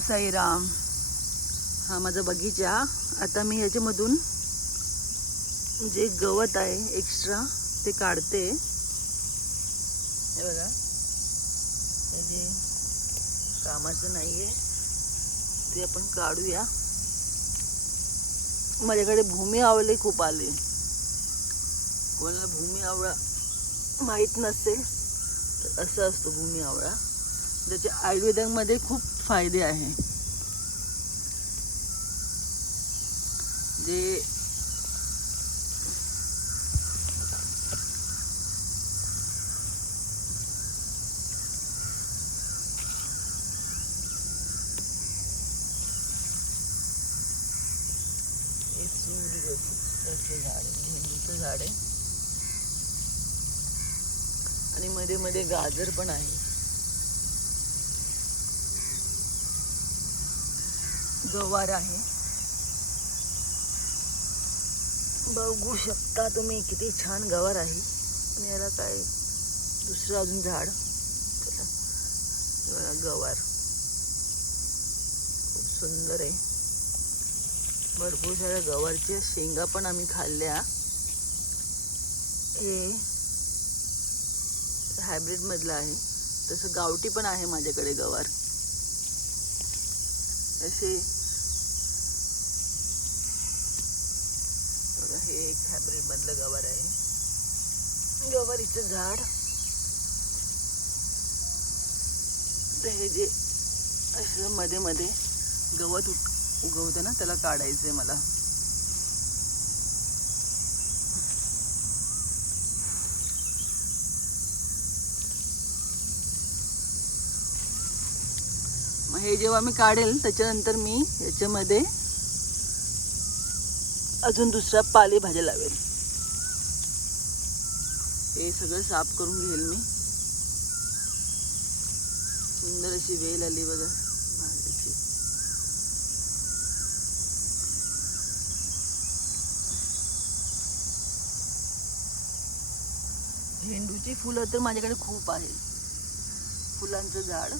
साईराम. हा माझा बगीचा. आता मी ह्याच्यामधून जे गवत आहे एक्स्ट्रा ते काढते. हे बघा, हे जे कामाचं नाहीये ते आपण काढूया. माझ्याकडे भूमी आवळे खूप आले. कोणाला भूमी आवळा माहीत नसेल तर असं असतो भूमी आवळा, ज्याचे आयुर्वेदामध्ये खूप फायदे आहे. जे झाड, झेंडूचं झाड आहे आणि मध्ये मध्ये गाजर पण आहे. गवार आहे, बघू शकता तुम्ही किती छान गवार आहे. आणि याला काय दुसरं अजून झाड, गवार खूप सुंदर आहे. भरपूर साऱ्या गवारच्या शेंगा पण आम्ही खाल्ल्या. हे हायब्रिड मधलं आहे, तसं गावठी पण आहे माझ्याकडे गवार. असे बघा, हे एक हायब्रिड मधलं गवार आहे. गवारीचं झाड. हे जे असं मध्ये मध्ये गवत उगवतं ना, त्याला काढायचंय मला. मग हे जेव्हा मी काढेल त्याच्यानंतर मी याच्यामध्ये अजून दुसरा पालेभाज्या लावेल. हे सगळं साफ करून घेईल मी. सुंदर अशी वेल आली बघा भाजीची. झेंडूची फुलं तर माझ्याकडे खूप आहे. फुलांचं झाड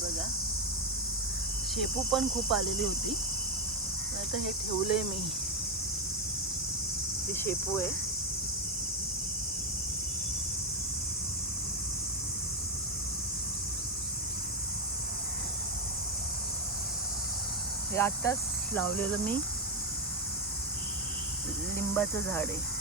बघा. शेपू पण खूप आलेली होती, आता हे ठेवलंय मी. हे शेपू आहे. हे आत्ताच लावलेलं मी लिंबाचं झाड आहे.